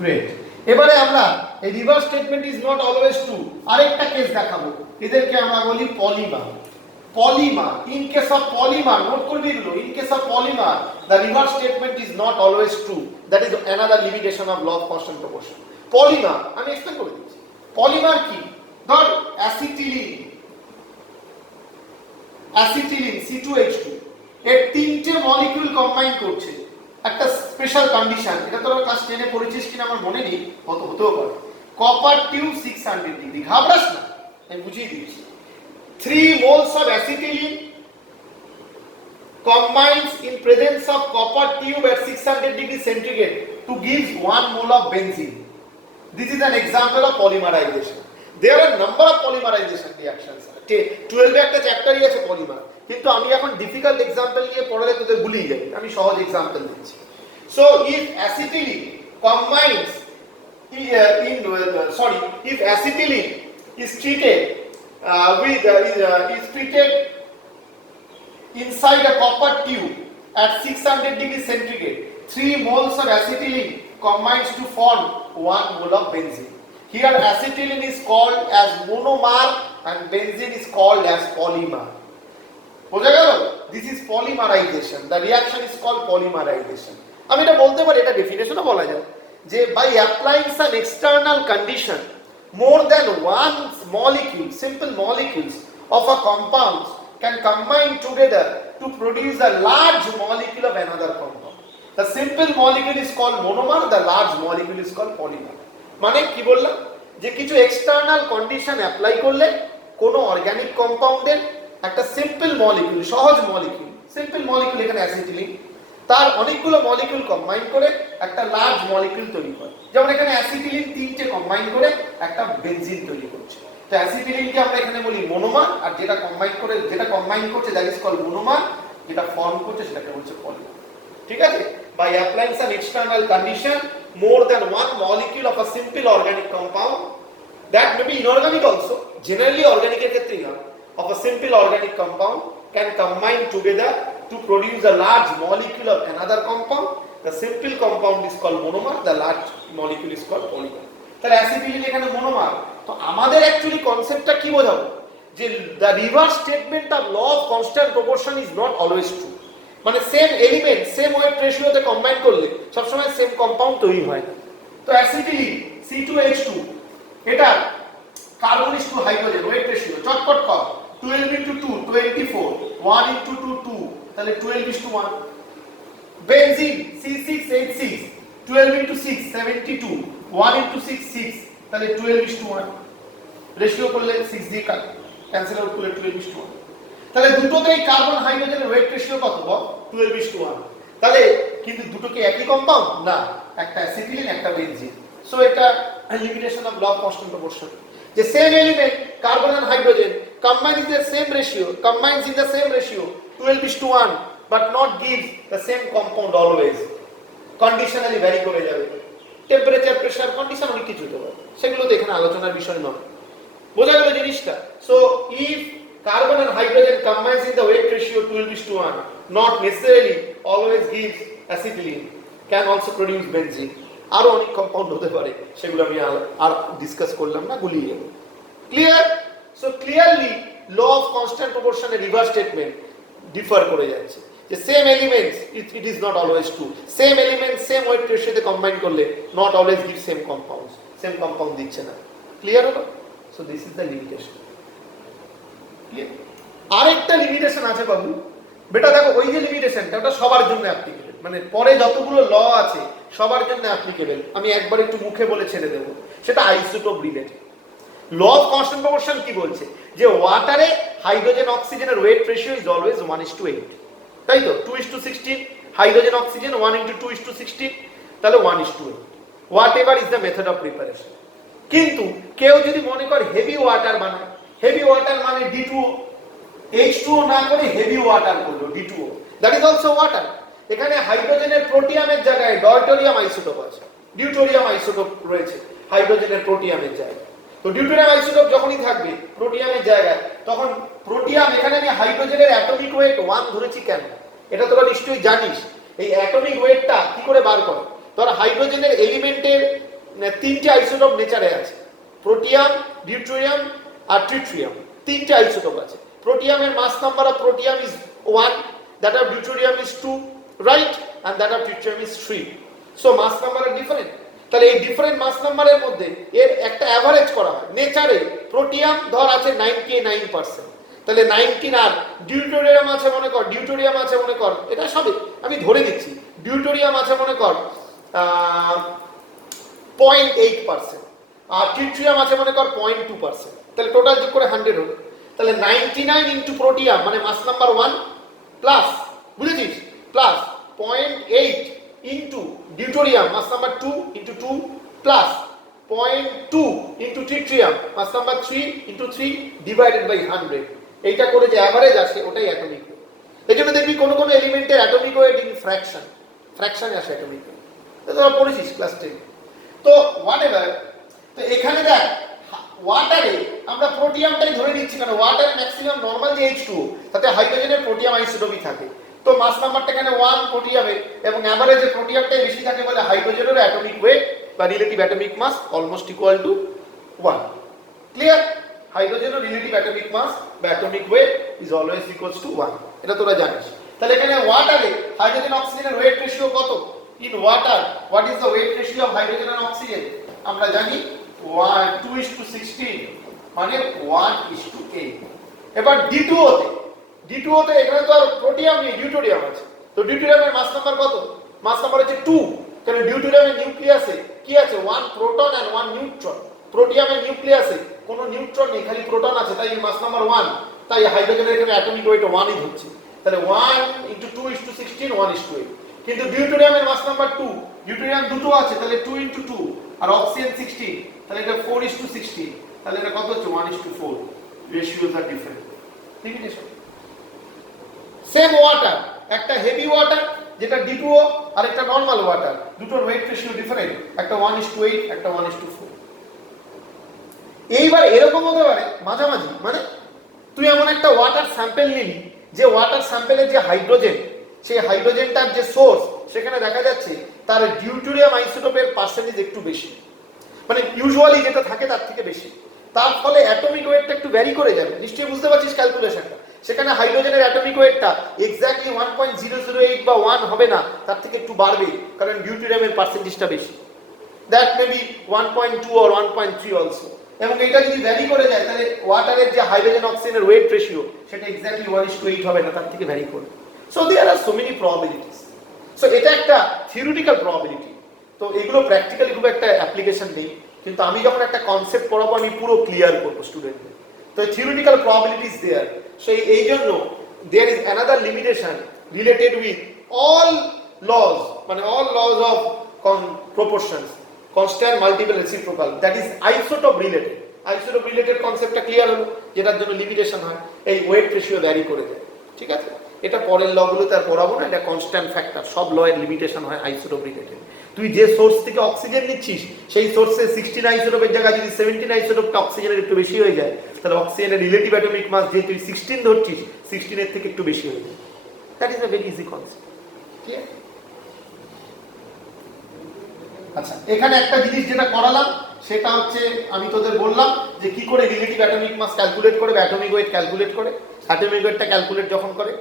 Great. এবারে আমরা এই reverse statement is not always true আরেকটা কেস দেখাবো। এদেরকে আমরা বলি polymer. Polymer, in case of polymer, note করবি এগুলো। In case of polymer the reverse statement is not always true. That is another limitation of law of constant proportion. Polymer আমি explain করে দিচ্ছি। পলিমার কি? ধর অ্যাসিটিলিন, অ্যাসিটিলিন C2H2 এর তিনটে molecule combine করছে একটা স্পেশাল কন্ডিশন। এটা তোরা ক্লাস 10 এ পড়েছিস কিনা আমার মনে নেই, হতেও পারে। কপার টিউব 600 ডিগ্রি, ঘাবড়াস না, আমি বুঝিয়ে দিচ্ছি। 3 moles of acetylene combines in presence of copper tube at 600 degree centigrade to give 1 mole of benzene. This is an example of polymerization. There are number of polymerization reactions. 12 এ একটা চ্যাপ্টারই আছে polymer, কিন্তু আমি এখন difficult example নিয়ে পড়ালে তোদের ভুলিয়ে যাবে, আমি সহজ এক্সাম্পল দিচ্ছি। So if acetylene combines if acetylene is treated is treated inside a copper tube at 600 degree centigrade, 3 moles of acetylene combines to form 1 mole of benzene. Here acetylene is called as monomer and benzene is called as polymer. বোঝা গেল? This is polymerization. The reaction is called polymerization. আমি এটা বলতে পারি, এটা ডেফিনেশনও বলা যায় যে by applying some external condition more than one molecule, simple molecules of a compound can combine together to produce a large molecule of another compound. The simple molecule is called monomer, the large molecule is called polymer. মানে কি বললাম যে কিছু external condition apply করলে কোনো organic কম্পাউন্ডের একটা simple molecule, সহজ molecule, simple molecule এখানে অ্যাসিটিলিন, তার অনেকগুলো মলিকিউল কম্বাইন করে একটা লার্জ মলিকিউল তৈরি করে। যেমন এখানে অ্যাসিটিলিন 3টে কম্বাইন করে একটা বেনজিন তৈরি করছে। তো অ্যাসিটিলিনকে আমরা এখানে বলি মোনোমার, আর যেটা কম্বাইন করছে দ্যাট ইজ কল্ড মোনোমার, যেটা ফর্ম করছে সেটাকে বলছে পলিমার। ঠিক আছে? By applying some external condition more than one molecule of a simple organic compound, that may be inorganic also, generally organic এর ক্ষেত্রে না, of a simple organic compound can combine together to produce a large molecule of another compound. The simple compound is called monomer, the large molecule is called polymer. তাহলে acetylene এখানে মোনোমার। তো আমাদের actually কনসেপ্টটা কি বোঝাবো যে the reverse statement of law of constant proportion is not always true. মানে same element same weight রেশিওতে কম্বাইন করলে সবসময় সেম কম্পাউন্ড তৈরি হয় না। তো অ্যাসিটিলিন C2H2 এটা কার্বনিষ্ট হাইড্রোজেন ওয়েট রেশিও চটপট কর 12 into 2 24, 1 into 2 2, তাহলে 12:1। বেনজিন C6H6 12 into 6 72, 1 into 6 6, তাহলে 12:1। রেশিও করলে 6 দিয়ে ক্যান্সেল আউট করলে 12:1। তাহলে দুটোতেই কার্বন হাইড্রোজেনের ওয়েট রেশিও কত বল? 12:1। তাহলে কিন্তু দুটো কি একই কম্পাউন্ড না, একটা অ্যাসিটিলিন একটা বেনজিন। সো এটা limitation of law of constant proportion, যে same element carbon and hydrogen combines in the same ratio 12:1 but not gives the same compound always, conditionally vary করে যাবে। টেম্পারেচার প্রেসার কন্ডিশন অনেক কিছু হতে পারে, সেগুলো তো এখানে আলোচনার বিষয় নয়। বোঝা গেল জিনিসটা? So if carbon and hydrogen combines in the weight ratio 12:1 not necessarily always gives acetylene, can also produce benzene. আরো অনেক কম্পাউন্ড হতে পারে, সেগুলো আমি আর ডিসকাস করলাম না, গুলিয়ে যাব। Clear? So clearly law of constant proportion এর রিভার্স স্টেটমেন্ট ডিফার করে যাচ্ছে যে same elements it is not always true. Same element same weight রেশিওতে কম্বাইন করলে not always give same compounds, same compound দিচ্ছে না। ক্লিয়ার হলো? So this is the limitation. আরেকটা লিমিটেশন আছে বাবু, বেটা দেখো ওই যে লিমিটেশনটা ওটা সবার জন্য অ্যাপ্লিকেবল, মানে পরে যতগুলো ল আছে সবার জন্য অ্যাপ্লিকেবল। আমি একবার একটু মুখে বলে ছেড়ে দেবো, সেটা isotope related. Law of constant proportion কি বলছে যে ওয়াটারে হাইড্রোজেন অক্সিজেনের ওয়েট রেশিও ইজ অলওয়েজ 1:8, তাই তো? 2:16 হাইড্রোজেন অক্সিজেন, 1 into 2:16, তাহলে 1:8, what ever is the method of preparation. কিন্তু কেউ যদি মনে করে হেভি ওয়াটার বানায়, হেভি ওয়াটার মানে D2O, H2O না করে হেভি ওয়াটার করলো D2O, that is also water. এখানে হাইড্রোজেনের প্রোটিয়ামের জায়গায় ডয়টোরিয়াম আইসোটোপ আছে, ডিউটোরিয়াম আইসোটোপ রয়েছে হাইড্রোজেনের প্রোটিয়ামের জায়গায়। তো ডিউটোরিয়াম আইসোটোপ যখনই থাকবে প্রোটিয়ামের জায়গায়, তখন প্রোটিয়াম, এখানে আমি হাইড্রোজেনের অ্যাটমিক ওয়েট 1 ধরেছি কেন? এটা তোরা নিশ্চয়ই জানিস। এই অ্যাটমিক ওয়েটটা কি করে বার করে? ধর হাইড্রোজেনের এলিমেন্টের তিনটে আইসোটোপ নেচারে আছে, প্রোটিয়াম, ডিউটেরিয়াম আর ট্রিটিয়াম, তিনটে আইসোটোপ আছে। প্রোটিয়ামের mass number of protium is 1, that of deuterium is 2, right, and that of tritium is 3. So mass number are different. তাহলে এই ডিফারেন্ট মাস নাম্বারের মধ্যে এর একটা অ্যাভারেজ করা হয়। নেচারে প্রোটিয়াম ধর আছে 99%, তাহলে 19 আর ডিউটেরিয়াম আছে মনে কর, ডিউটেরিয়াম আছে মনে কর, এটা সবই আমি ধরে দিচ্ছি, ডিউটেরিয়াম আছে মনে কর 0.8%, আর ট্রিটিয়াম আছে মনে কর 0.2%, তাহলে টোটাল যোগ করে 100 হলো। তাহলে 99 ইন্টু প্রোটিয়াম মানে মাস নাম্বার 1 প্লাস, বুঝেছিস, plus 0.8 into deuterium mass number 2 into 2 plus 0.2 into tritium mass number 3 into 3 divided by 100, এইটা করে যে অ্যাভারেজ আসে ওটাই অ্যাটমিক ওয়েট। এই জন্য দেখবি কোনো কোনো এলিমেন্টের অ্যাটমিক ওয়েট ইন ফ্র্যাকশনে আসে অ্যাটমিক ওয়েট, তোমরা পড়েছিস ক্লাস 10। তো হোয়াটএভার, তো এখানে দেখ ওয়াটারে আমরা প্রোটিয়ামটাই ধরে নিচ্ছি, কারণ ওয়াটারে ম্যাক্সিমাম নরমাল যে H2O তাতে হাইড্রোজেনের প্রোটিয়াম আইসোটোপই থাকে, তো মাস নাম্বারটা এখানে 1 প্রোটিয়ামে, এবং অ্যাভারেজে প্রোটিয়ামটাই বেশি থাকে বলে হাইড্রোজেনের অ্যাটমিক ওয়েট বা relative atomic mass almost equal to 1। Clear? হাইড্রোজেনের রিলেটিভ অ্যাটমিক মাস বা atomic weight is always equals to 1, এটা তোরা জানিস। তাহলে এখানে ওয়াটারে হাইড্রোজেন অক্সিজেনের ওয়েট রেশিও কত? In water what is the weight ratio of hydrogen and oxygen? আমরা জানি 2:16 মানে 1:8। এবার D2O তে এখানে তো আর প্রোটিয়াম নেই, ডিউটেরিয়াম আছে, তো ডিউটেরিয়ামের মাস নাম্বার কত? মাস নাম্বার হচ্ছে 2, কারণ ডিউটেরিয়ামের নিউক্লিয়াসে কি আছে? 1 প্রোটন এন্ড 1 নিউট্রন। প্রোটিয়ামের নিউক্লিয়াসে কোনো নিউট্রন নেই, খালি প্রোটন আছে, তাই মাস নাম্বার 1, তাই হাইড্রোজেনের এখানে অ্যাটমিক ওয়েট 1ই ধরছি। তাহলে 1 * 2:16 1:8। কিন্তু ডিউটেরিয়ামের মাস নাম্বার 2, ডিউটেরিয়াম দুটো আছে, তাহলে 2 * 2, আর অক্সিজেন 16, তাহলে এটা 4:16, তাহলে এটা কত হচ্ছে? 1:4। রেশিওস আর ডিফারেন্ট, ঠিক আছে? সেম ওয়াটার, একটা হেভি ওয়াটার যেটা D2O আর একটা নরমাল ওয়াটার, দুটোর ওয়েট রেশিও ডিফারেন্ট, একটা 1:8, একটা 1:4। এইবার এরকম হতে পারে মাঝামাঝি, মানে তুই এমন একটা ওয়াটার স্যাম্পল নিলি যে ওয়াটার স্যাম্পলের যে হাইড্রোজেন, সেই হাইড্রোজেনটার যে সোর্স, সেখানে দেখা যাচ্ছে তার ডিউটেরিয়াম আইসোটোপের পার্সেন্টেজ একটু বেশি, মানে ইউজুয়ালি যেটা থাকে তার থেকে বেশি, তার ফলে অ্যাটমিক ওয়েটটা একটু ভ্যারি করে যাবে। নিশ্চয়ই বুঝতে পারছিস ক্যালকুলেশনটা? সেখানে হাইড্রোজেনের অ্যাটমিক ওয়েটটা এক্স্যাক্টলি 1.008 বা 1 হবে না, তার থেকে একটু বাড়বে, কারণ ডিউটেরিয়ামের পার্সেন্টেজটা বেশি। That may be 1.2 or 1.3 also. এবং এটা যদি ভ্যারি করে যায় তাহলে ওয়াটারের যে হাইড্রোজেন অক্সিজেনের ওয়েট রেশিও সেটা এক্স্যাক্টলি 1:8 হবে না, তার থেকে ভ্যারি করবে। So there are so many probabilities. So এটা একটা থিওরিটিক্যাল প্রবাবিলিটি, তো এগুলো প্র্যাকটিক্যালি খুব একটা অ্যাপ্লিকেশন নেই, কিন্তু আমি যখন একটা কনসেপ্ট পড়াবো আমি পুরো ক্লিয়ার করবো স্টুডেন্টদের। তো থিওরিটিক্যাল প্রবাবিলিটিস দেয়ার, সেই এই জন্য there is another limitation related with all laws, মানে all laws of proportions, constant, multiple, reciprocal, that is isotope related. Isotope related কনসেপ্টটা ক্লিয়ার হলো, যেটার জন্য লিমিটেশন হয়, এই ওয়েট রেশিও ভ্যারি করে দেয়, ঠিক আছে? এটা পরের লগুলোতে আর পড়াবো না, এটা কনস্ট্যান্ট ফ্যাক্টর, সব লয়ের লিমিটেশন হয় আইসোটোপ রিলেটেড। তুই যে সোর্স থেকে অক্সিজেন নিচ্ছিস সেই সোর্সে 16 আইসোটোপের জায়গায় যদি 17 আইসোটোপটা অক্সিজেনের একটু বেশি হয়ে যায়, তাহলে অক্সিজেনের রিলেটিভ অ্যাটমিক মাস যে তুই 16 ধরছিস, 16 এর থেকে একটু বেশি হয়ে যায়। That is a very easy concept, ঠিক আছে? আচ্ছা, এখানে একটা জিনিস যেটা করালাম সেটা হচ্ছে আমি তোদের বললাম যে কি করে রিলেটিভ অ্যাটমিক মাস ক্যালকুলেট করে, অ্যাটমিক ওয়েট ক্যালকুলেট করে। অ্যাটমিক ওয়েটটা ক্যালকুলেট যখন করে